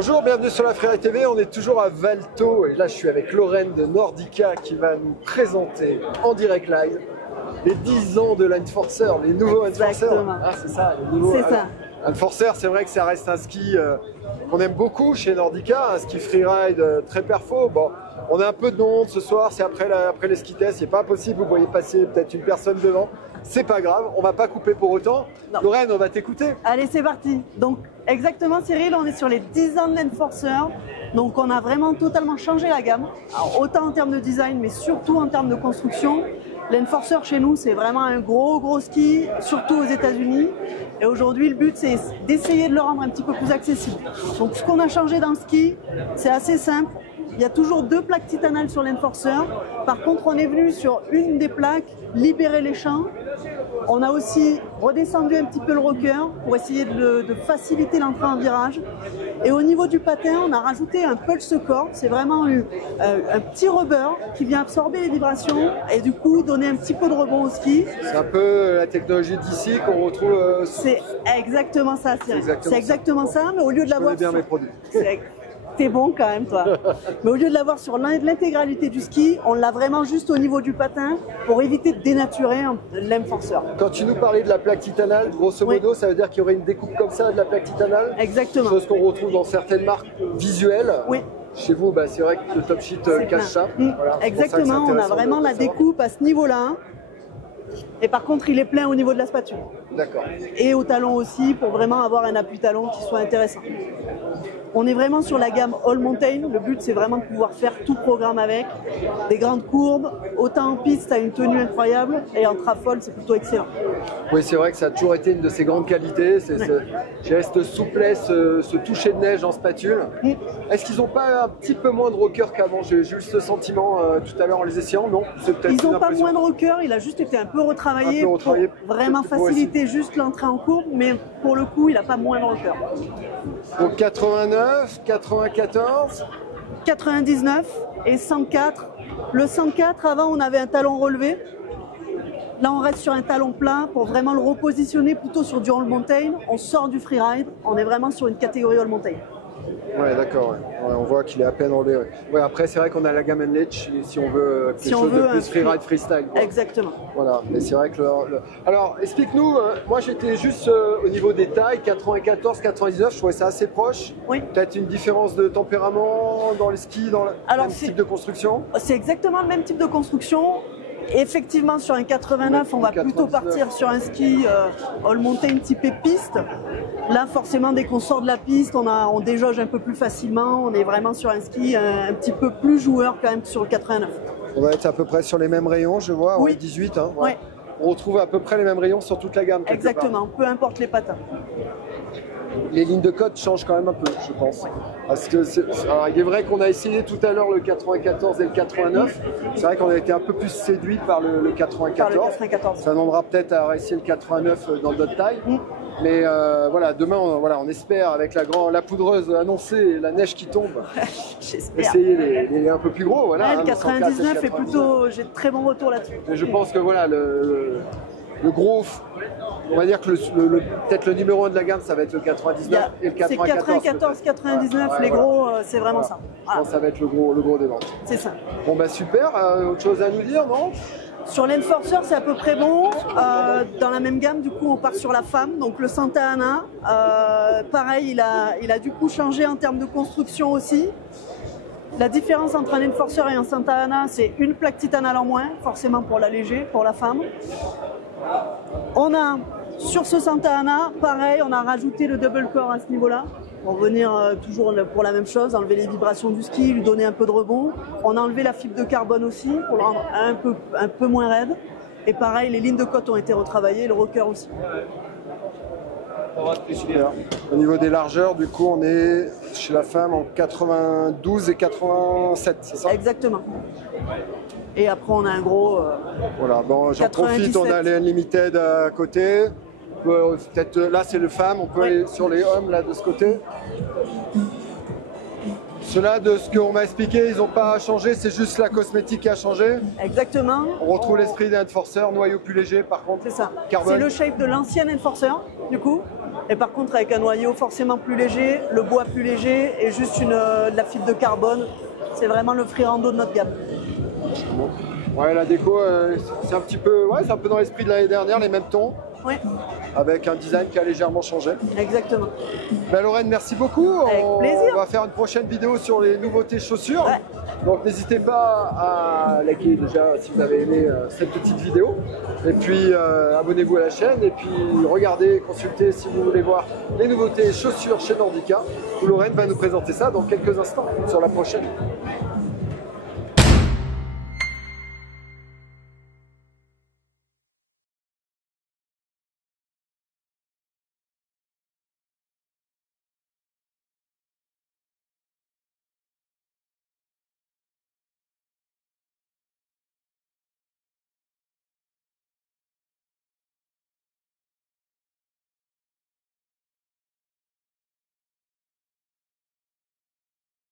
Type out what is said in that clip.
Bonjour, bienvenue sur la Freeride TV, on est toujours à Valto et là je suis avec Lorraine de Nordica qui va nous présenter en direct live les 10 ans de l'Enforcer, les nouveaux Enforcer. Ah c'est ça, les nouveaux. C'est ça. Enforcer, c'est vrai que ça reste un ski qu'on aime beaucoup chez Nordica, un ski freeride très perfo. Bon, on a un peu de honte ce soir, c'est après les ski tests, c'est pas possible, vous voyez passer peut-être une personne devant. C'est pas grave, on va pas couper pour autant. Non. Lorraine, on va t'écouter. Allez, c'est parti. Donc, exactement Cyril, on est sur les 10 ans de l'Enforcer. Donc, on a vraiment totalement changé la gamme. Alors, autant en termes de design, mais surtout en termes de construction. L'Enforcer chez nous, c'est vraiment un gros ski, surtout aux États-Unis. Et aujourd'hui, le but, c'est d'essayer de le rendre un petit peu plus accessible. Donc, ce qu'on a changé dans le ski, c'est assez simple. Il y a toujours 2 plaques titanales sur l'Enforcer. Par contre, on est venu sur une des plaques libérer les champs. On a aussi redescendu un petit peu le rocker pour essayer de faciliter l'entrée en virage. Et au niveau du patin, on a rajouté un pulse cord. C'est vraiment un petit rubber qui vient absorber les vibrations et du coup donner un petit peu de rebond au ski. C'est un peu la technologie d'ici qu'on retrouve. C'est exactement ça, Cyril. C'est exactement ça, mais au lieu de l'avoir. Je connais bien mes produits. T'es bon quand même, toi. Mais au lieu de l'avoir sur l'intégralité du ski, on l'a vraiment juste au niveau du patin pour éviter de dénaturer l'Enforcer. Quand tu nous parlais de la plaque titanale, grosso modo, ça veut dire qu'il y aurait une découpe comme ça de la plaque titanale? Exactement. Chose qu'on retrouve dans certaines marques visuelles. Oui. Chez vous, bah, c'est vrai que le top sheet cache ça. Voilà, exactement, on a vraiment la découpe à ce niveau-là. Et par contre, il est plein au niveau de la spatule. D'accord. Et au talon aussi, pour vraiment avoir un appui talon qui soit intéressant. On est vraiment sur la gamme All Mountain. Le but, c'est vraiment de pouvoir faire tout le programme avec. Des grandes courbes, autant en piste, tu as une tenue incroyable, et en trafole, c'est plutôt excellent. Oui, c'est vrai que ça a toujours été une de ses grandes qualités. C'est ce geste souplesse, ce toucher de neige en spatule. Est-ce qu'ils n'ont pas un petit peu moins de rocker qu'avant? J'ai eu ce sentiment tout à l'heure en les essayant, non? Ils n'ont pas moins de rocker, il a juste été un peu retravaillé, pour vraiment faciliter juste l'entrée en courbe, mais pour le coup, il n'a pas moins de rocker. Donc 89, 94 99 et 104. Le 104, avant, on avait un talon relevé. Là, on reste sur un talon plat pour vraiment le repositionner plutôt sur du All Mountain. On sort du freeride, on est vraiment sur une catégorie All Mountain. Ouais, d'accord. Ouais, on voit qu'il est à peine relevé. Ouais, après, c'est vrai qu'on a la gamme Edge si on veut quelque chose de plus freeride, freestyle. Quoi. Exactement. Voilà, mais c'est vrai que Alors, explique-nous, moi j'étais juste au niveau des tailles, 94, 99, je trouvais ça assez proche. Oui. Peut-être une différence de tempérament dans les skis, dans le même type de construction? C'est exactement le même type de construction. Effectivement, sur un 89, on va plutôt partir sur un ski All Mountain typé piste. Là, forcément, dès qu'on sort de la piste, on déjauge un peu plus facilement. On est vraiment sur un ski un petit peu plus joueur quand même que sur le 89. On va être à peu près sur les mêmes rayons, je vois, oui. 18. Hein, ouais. Oui. On retrouve à peu près les mêmes rayons sur toute la gamme. Exactement, peu importe les patins. Les lignes de code changent quand même un peu, je pense. Ouais. Parce que alors, il est vrai qu'on a essayé tout à l'heure le 94 et le 89. C'est vrai qu'on a été un peu plus séduit par le 94. Ça demandera peut-être à essayer le 89 dans d'autres tailles. Mais voilà, demain, on espère avec la poudreuse annoncée et la neige qui tombe, essayer les un peu plus gros. Voilà, le 99 est plutôt, j'ai de très bons retours là-dessus. Je pense que voilà, le gros, on va dire que peut-être le numéro 1 de la gamme, ça va être le 99 et le 94. C'est 94, 99, les gros, c'est vraiment ça. Je pense que ça va être le gros des ventes. C'est ça. Bon bah super, autre chose à nous dire, non? Sur l'Enforcer, c'est à peu près bon. Dans la même gamme, du coup, on part sur la femme, donc le Santa Ana. Pareil, il a du coup changé en termes de construction aussi. La différence entre un Enforcer et un Santa Ana, c'est une plaque titanale en moins, forcément pour l'alléger, pour la femme. On a, sur ce Santa Ana, pareil, on a rajouté le double core à ce niveau-là, pour venir toujours pour la même chose, enlever les vibrations du ski, lui donner un peu de rebond. On a enlevé la fibre de carbone aussi, pour le rendre un peu moins raide. Et pareil, les lignes de côte ont été retravaillées, le rocker aussi. Super. Au niveau des largeurs, du coup, on est chez la femme en 92 et 87, c'est ça? Exactement. Et après, on a un gros... voilà, bon, j'en profite, on a les Unlimited à côté. Peut-être là, c'est le femme, on peut aller sur les hommes, là, de ce côté. Cela, de ce qu'on m'a expliqué, ils n'ont pas changé, c'est juste la cosmétique qui a changé. Exactement. On retrouve l'esprit d'un Enforcer, noyau plus léger par contre. C'est ça. C'est le shape de l'ancien Enforcer, du coup. Et par contre, avec un noyau forcément plus léger, le bois plus léger et juste de la fibre de carbone, c'est vraiment le Freerando de notre gamme. Ouais, la déco, c'est un petit peu, ouais, c'est un peu dans l'esprit de l'année dernière, les mêmes tons. Oui. Avec un design qui a légèrement changé. Exactement. Ben Lorraine, merci beaucoup. Avec plaisir. On va faire une prochaine vidéo sur les nouveautés chaussures. Ouais. Donc n'hésitez pas à liker déjà si vous avez aimé cette petite vidéo. Et puis abonnez-vous à la chaîne. Et puis regardez, consultez si vous voulez voir les nouveautés chaussures chez Nordica. Où Lorraine va nous présenter ça dans quelques instants sur la prochaine.